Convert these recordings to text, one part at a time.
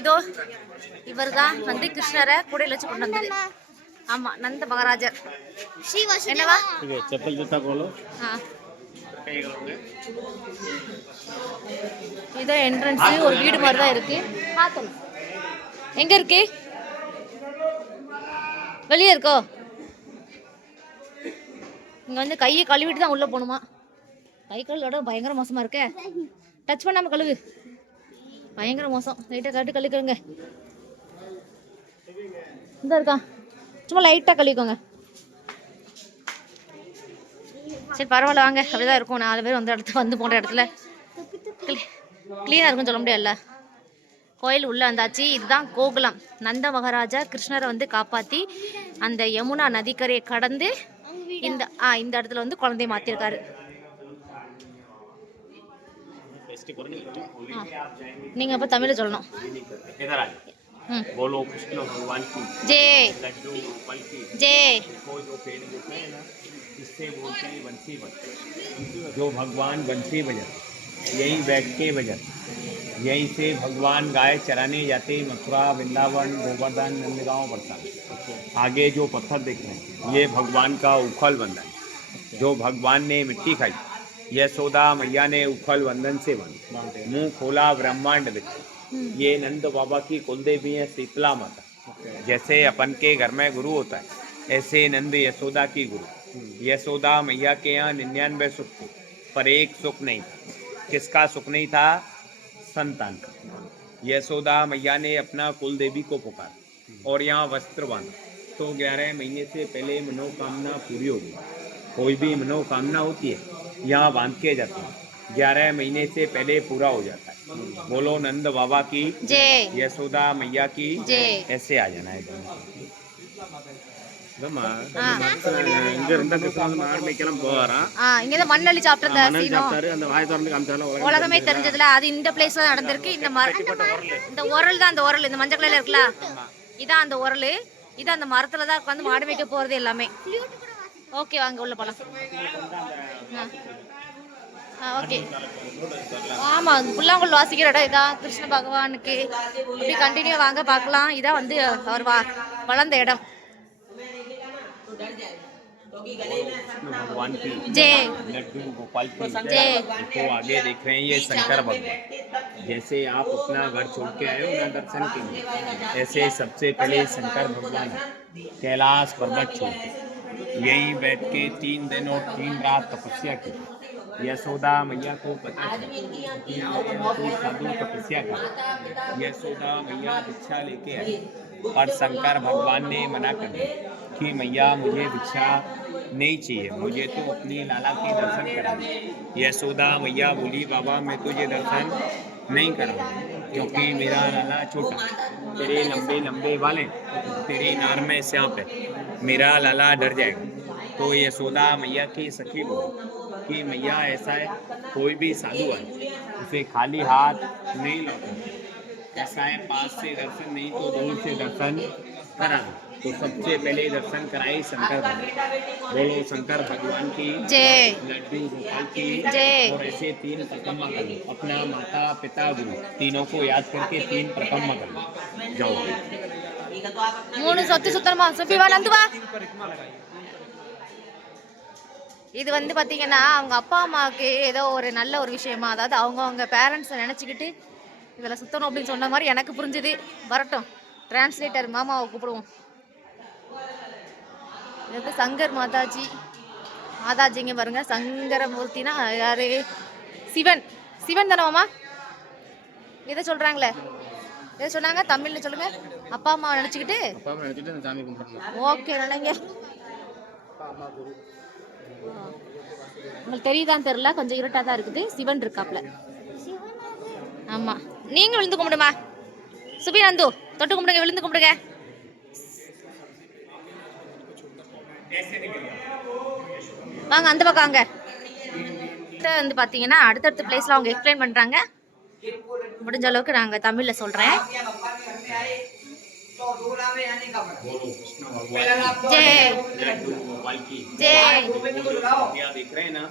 இதோ இவர் தான் வந்து கிருஷ்ணரை கூடையில் வச்சு கொண்டு வந்தது. ஆமா, நந்த மகாராஜர். என்னவா चप्पल जूता बोलो. இதோ என்ட்ரன்ஸ். ஒரு வீடு மாதிரி தான் இருக்கு. பார்த்தோம். எங்க இருக்கு? வெளியே இருக்கோ? இங்க வந்து கையை கழுவிட்டு தான் உள்ள போகணுமா? கை கழுவோட பயங்கர மோசமா இருக்கே. டச் பண்ணாம கழுவு. பயங்கர மோசம். லைட்டாக கட்டு கழுவிக்கோங்க. இந்த இருக்கா, சும்மா லைட்டாக கழுவிக்கோங்க. சரி பரவாயில்ல, வாங்க. அப்படிதான் இருக்கும். 4 பேர் வந்து போன்ற இடத்துல கிளீனாக இருக்குன்னு சொல்ல முடியல. கோயில் உள்ளே வந்தாச்சு. இதுதான் கோகுலம். நந்த மகாராஜா கிருஷ்ணரை வந்து காப்பாற்றி அந்த யமுனா நதிக்கரையை கடந்து இந்த இடத்துல வந்து குழந்தைய மாற்றிருக்காரு. நீங்க அப்ப தமிழ்ல சொல்லணும். बोलो कृष्ण भगवान की जय, लड्डू गोपाल की जय। वो जो पेड़ देते हैं ना, इससे बोलते हैं बंसी बज, जो भगवान बंसी बजाते यहीं बैठ के बजाते। यहीं से भगवान गाय चराने जाते मथुरा, वृंदावन, गोवर्धन, नंदगांव, बरसात। आगे जो पत्थर देख रहे हैं ये भगवान का उखल बंधन, जो भगवान ने मिट्टी खाई यशोदा मैया ने उखल बंधन से बांधे, मुंह खोला ब्रह्मांड दिखे। ये नंद बाबा की कुलदेवी है शीतला माता। जैसे अपन के घर में गुरु होता है ऐसे नंद यशोदा की गुरु। यशोदा मैया के यहाँ 99 सुख थे पर एक सुख नहीं था। किसका सुख नहीं था? संतान का। यशोदा मैया ने अपना कुलदेवी को पुकारा और यहाँ वस्त्र बांधा तो 11 महीने से पहले मनोकामना पूरी हो गई। कोई भी मनोकामना होती है यहाँ बांध के जाते हैं, 11 महीने से पहले पूरा हो जाता है। बोलो नंद बाबा की जय, यशोदा मैया की जय। ऐसे आ जाना है இங்க இருந்த கிருஷ்ணன் மாடு மேய்க்கலாம் போறான். இங்கதான் மண்ணள்ளி சாப்பிட்டு அந்த வாய் திறந்து காமிச்சாலும் உலகமே தெரிஞ்சதுல அது இந்த பிளேஸ்ல தான் நடந்திருக்கு. இந்த உரல் தான், அந்த உரல் இந்த மஞ்சள் கலர்ல இருக்குல்ல, இதான் அந்த உரல். இதான் அந்த மரத்துல தான் உட்காந்து மாடு மேய்க்க போறது எல்லாமே. ஓகே, வாங்க உள்ள போலாம். ஓகே, ஆமா, புல்லாங்குழல் வாசிக்கிற இடம் இதான். கிருஷ்ண பகவானுக்கு இப்படி கண்டினியூ வாங்க பார்க்கலாம். இதான் வந்து அவர் வளர்ந்த இடம். भगवान की जय, लड्डू गोपाल की जय। तो आगे देख रहे हैं ये शंकर भगवान। जैसे आप अपना घर छोड़ के आए हो ना दर्शन के लिए, ऐसे सबसे पहले शंकर भगवान कैलाश पर्वत छोड़ यहीं बैठ के 3 दिन और 3 रात तपस्या की। यशोदा मैया को पता साधु तपस्या कर यशोदा मैया भिक्षा लेके आई और शंकर भगवान ने मना कर दिया कि मैया मुझे भिक्षा नहीं चाहिए, मुझे तो अपनी लाला के दर्शन करा। यशोदा मैया बोली बाबा मैं तुझे दर्शन नहीं कराऊंगा क्योंकि मेरा लाला छोटा, तेरे लंबे लंबे वाले, तेरी नार में सांप है, मेरा लाला डर जाएगा। तो यशोदा मैया की सखी बोली कि मैया ऐसा है कोई भी साधु है उसे खाली हाथ नहीं लौटा, ऐसा है पास से दर्शन नहीं तो दूर से दर्शन करा। तो सबसे पहले दर्शन कराए शंकर भगवान। बोलो शंकर भगवान की जय, लड्डू गोपाल की जय। और ऐसे 3 प्रकम्मा करो, अपना माता पिता गुरु तीनों को याद करके 3 प्रकम्मा करो। जाओ 3 சொத்து சுத்தமா சுபி வா நந்து வா. இது வந்து பார்த்தீங்கன்னா அவங்க அப்பா அம்மாவுக்கு ஏதோ ஒரு நல்ல ஒரு விஷயமா, அதாவது அவங்க பேரண்ட்ஸை நினச்சிக்கிட்டு இதில் சுத்தணும் அப்படின்னு சொன்ன மாதிரி எனக்கு புரிஞ்சுது. வரட்டும், டிரான்ஸ்லேட்டர் மாமாவை கூப்பிடுவோம். இது வந்து சங்கர் மாதாஜிங்க பாருங்க. சங்கரமூர்த்தினா யாரு? சிவன். சிவன் தானே மாமா? இதை சொல்கிறாங்களே, இதை சொன்னாங்க தமிழில் சொல்லுங்க. அப்பா அம்மாவை நினச்சிக்கிட்டு சாமி கும்பிடணும். ஓகே, நினைங்க. உங்களுக்கு தெரியுதான்னு தெரியல, கொஞ்சம் இருட்டாக தான் இருக்குது. சிவன் இருக்காப்ல. ஆமா, நீங்க விழுந்து கும்பிடுமா சுபி நந்து, தொட்டு கும்பிடுங்க, விழுந்து கும்பிடுங்க. வாங்க அந்த பக்கம் வாங்க. வந்து பார்த்தீங்கன்னா அடுத்தடுத்த பிளேஸ்ல அவங்க எக்ஸ்பிளைன் பண்றாங்க. முடிஞ்ச அளவுக்கு நாங்கள் தமிழில் சொல்கிறேன். बोलो कृष्ण भगवान की जय लड्डू गोपाल की जय। यहाँ देख रहे हैं ना,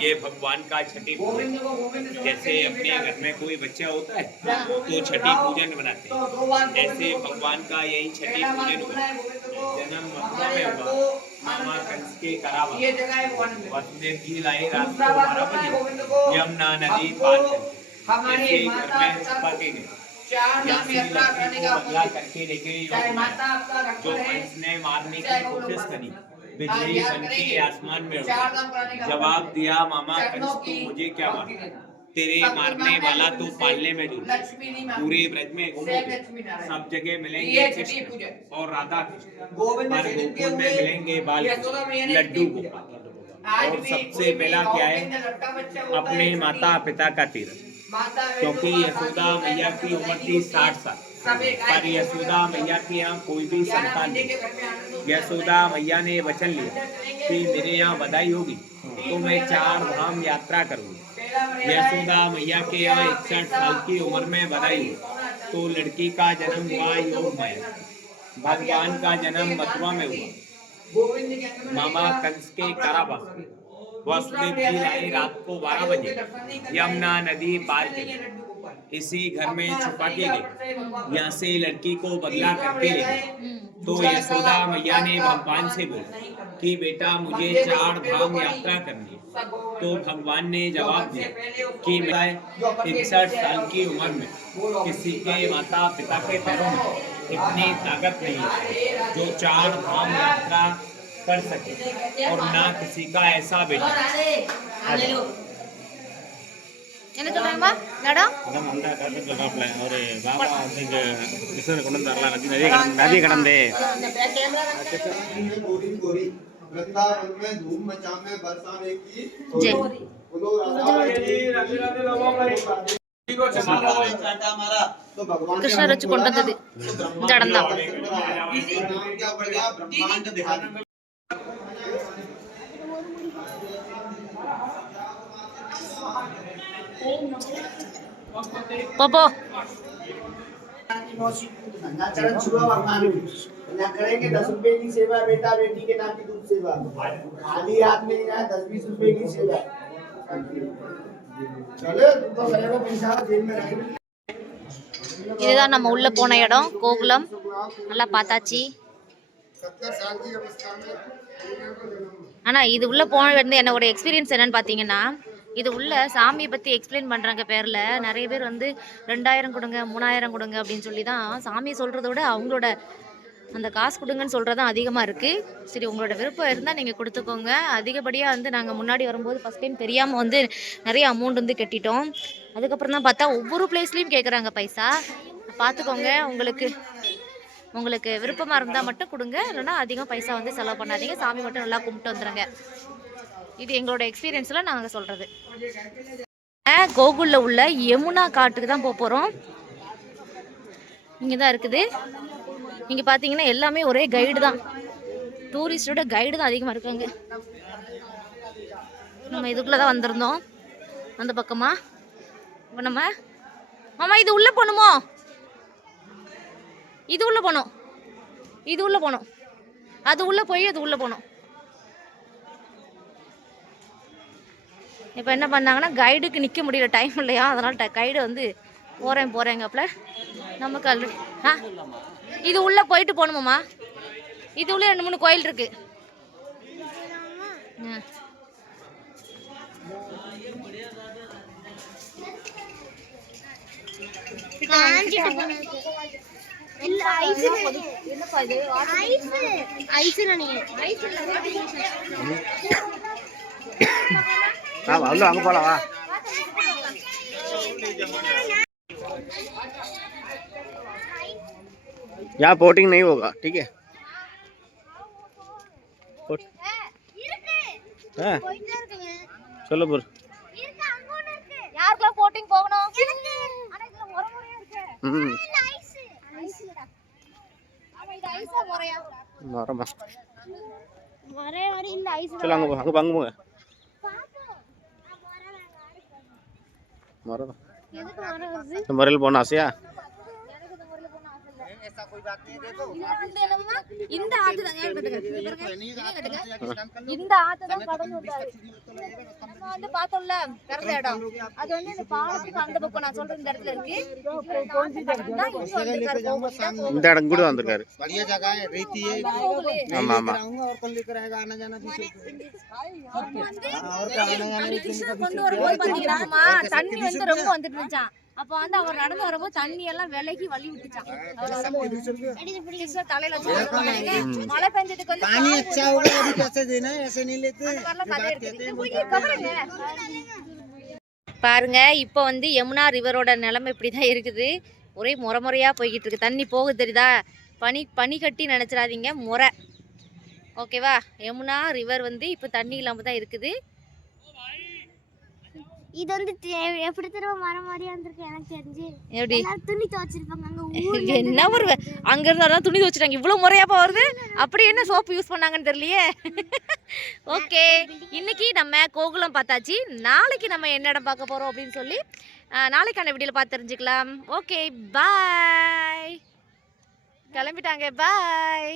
ये भगवान का छठी पूजन। जैसे अपने घर में कोई बच्चा होता है तो छठी पूजन बनाते हैं, ऐसे भगवान का यही छठी पूजन हुआ। जन्म मथुरा में हुआ, मामा कंस के करावा, वसुदेव जी लाए रात को 12 बजे यमुना नदी पार करके ऐसे घर में छुपा के गए। यहाँ से लड़की को बदला करके लेके जो कंस ने मारने की कोशिश करी, बिजली बनके आसमान में उड़ी। जवाब दिया मामा कंस, तू मुझे क्या मार, तेरे मारने वाला तो पालने में दूर। पूरे ब्रज में घूमोगे, सब जगह मिलेंगे कृष्ण और राधा कृष्ण, पर गोकुल में मिलेंगे बाल लड्डू गोपाल। और सबसे पहला क्या है, अपने माता पिता का तीर्थ, क्योंकि यशोदा मैया की उम्र थी 60 साल, पर यशोदा मैया के यहाँ कोई भी संतान नहीं। यशोदा मैया ने वचन लिया कि मेरे यहाँ बधाई होगी तो मैं 4 धाम यात्रा करूंगी। यशोदा मैया के यहाँ 61 साल की उम्र में बधाई हुई तो लड़की का जन्म हुआ योगमाया। भगवान का जन्म मथुरा में हुआ, मामा कंस के कारावास में। वसुदेव जी लाए रात को 12 बजे यमुना नदी पार की, इसी घर में छुपा के गए। यहाँ से लड़की को बदला करके ले गए तो यशोदा मैया ने भगवान से बोला कि बेटा मुझे 4 धाम यात्रा करनी है। तो भगवान ने जवाब दिया कि मैं 61 साल की उम्र में किसी के माता पिता के पैरों में इतनी ताकत नहीं है जो 4 धाम यात्रा कर सके, और ना किसी का ऐसा बेटा। என்ன சொல்றாங்கப்பா மேடம்? அதான் அந்த கருத்து சொல்றாப்ல ஒரு பாபா வந்து இங்க கிருஷ்ணரை கொண்டு வந்து வரலாம், நதியை கடந்து वृंदावन में धूम मचाने बरसाने की जय। तो भगवान கிருஷ்ணர் வச்சு கொண்டு வந்தது இந்த இடம் தான். क्या बढ़िया ब्रह्मांड दिखा दी। போ போ. चरण छुआ भगवान ना करेंगे 10 रुपए की सेवा, बेटा बेटी के नाम की दूध सेवा, खाली हाथ में ना 10-20 रुपए की सेवा। चलो तो सरेगा पैसा जेब में रख। இதுதான் நம்ம உள்ள போன இடம் கோகுலம். நல்லா பார்த்தாச்சு. 70 साल की अवस्था में ஆனால் இது உள்ளே போன வந்து என்னோட எக்ஸ்பீரியன்ஸ் என்னன்னு பார்த்தீங்கன்னா, இது உள்ள சாமியை பற்றி எக்ஸ்பிளைன் பண்ணுறாங்க பேரில் நிறைய பேர் வந்து 2000 கொடுங்க 3000 கொடுங்க அப்படின்னு சொல்லி தான் சாமியை சொல்கிறத விட அவங்களோட அந்த காசு கொடுங்கன்னு சொல்கிறது தான் அதிகமாக இருக்குது. சரி உங்களோட விருப்பம் இருந்தால் நீங்கள் கொடுத்துக்கோங்க. அதிகப்படியாக வந்து நாங்கள் முன்னாடி வரும்போது ஃபஸ்ட் டைம் தெரியாமல் வந்து நிறைய அமௌண்ட் வந்து கட்டிட்டோம். அதுக்கப்புறம் தான் பார்த்தா ஒவ்வொரு பிளேஸ்லேயும் கேட்குறாங்க பைசா. பார்த்துக்கோங்க, உங்களுக்கு விருப்பமாக இருந்தால் மட்டும் கொடுங்க, இல்லைன்னா அதிகம் பைசா வந்து செலவு பண்ணாதீங்க. சாமி மட்டும் நல்லா கும்பிட்டு வந்துடுங்க. இது எங்களோட எக்ஸ்பீரியன்ஸில் நாங்கள் சொல்கிறது. கோகுலில் உள்ள யமுனா காட்டுக்கு தான் போக போகிறோம். இங்கே தான் இருக்குது. இங்கே பார்த்தீங்கன்னா எல்லாமே ஒரே கைடு தான், டூரிஸ்டோட கைடு தான் அதிகமாக இருக்காங்க. நம்ம இதுக்குள்ளே தான் வந்திருந்தோம், அந்த பக்கமாக. இப்போ நம்ம மாமா இது உள்ளே போகணுமோ? இது உள்ளே போகணும், இது உள்ளே போகணும், அது உள்ளே போய் அது உள்ளே போகணும். இப்போ என்ன பண்ணாங்கன்னா கைடுக்கு நிற்க முடியல, டைம் இல்லையா, அதனால் கைடு வந்து போகிறேங்கப்பல நமக்கு ஆல்ரெடி. இது உள்ளே போயிட்டு போகணுமாம்மா? இது உள்ளே 2-3 கோயில் இருக்கு. அங்கே போகலாம் வா. यहाँ बोटिंग नहीं होगा, ठीक है? चलो बोल யாருக்கெல்லாம் போட்டிங் போகணும்? चलो அங்கே போங்க. மறையில் போன ஆசையா? ऐसा कोई बात नहीं है देखो இந்த ஆத்து தான் இந்த ஆத்து தான் கடந்து வந்தாரு நம்ம வந்து பார்த்தோம்ல பிறந்த இடம் அது வந்து இந்த பாலத்துக்கு அந்த பக்கம் நான் சொல்ற இந்த இடத்துல இருக்கு இந்த இடம் கூட வந்திருக்காரு बढ़िया जगह है रेती है ஆமா ஆமா और कल लेकर आएगा आना जाना भी கொண்டு வரும்போது பாத்தீங்கன்னா தண்ணி வந்து ரொம்ப வந்துட்டு இருந்துச்சான் அப்ப வந்து அவர் நடந்து வரும்போது தண்ணி எல்லாம் விலகி வழி விட்டுச்சான் தலையில மழை பெஞ்சதுக்கு வந்து पानी अच्छा होगा अभी कैसे देना है ऐसे नहीं लेते பாருங்க இப்போ வந்து யமுனா ரிவரோட நிலைமை இப்படி தான் இருக்குது ஒரே முறையாக போய்கிட்டு இருக்கு தண்ணி போகுது தெரியுதா பனி கட்டி நினச்சிடாதீங்க முறை ஓகேவா யமுனா ரிவர் வந்து இப்போ தண்ணி இல்லாமல் தான் இருக்குது இது வந்து எப்படி திரும்ப மரம் மாதிரியா வந்திருக்கு எனக்கு தெரிஞ்சு எப்படி துணி துவைச்சிருப்பாங்க அங்க என்ன ஒரு அங்க இருந்தாலும் துணி துவைச்சிட்டாங்க இவ்வளவு முறையாப்பா வருது அப்படி என்ன சோப்பு யூஸ் பண்ணாங்கன்னு தெரியலையே ஓகே இன்னைக்கு நம்ம கோகுலம் பார்த்தாச்சு நாளைக்கு நம்ம என்ன இடம் பார்க்க போறோம் அப்படின்னு சொல்லி நாளைக்கான வீடியோல பார்த்து தெரிஞ்சுக்கலாம் ஓகே பாய் கிளம்பிட்டாங்க பாய்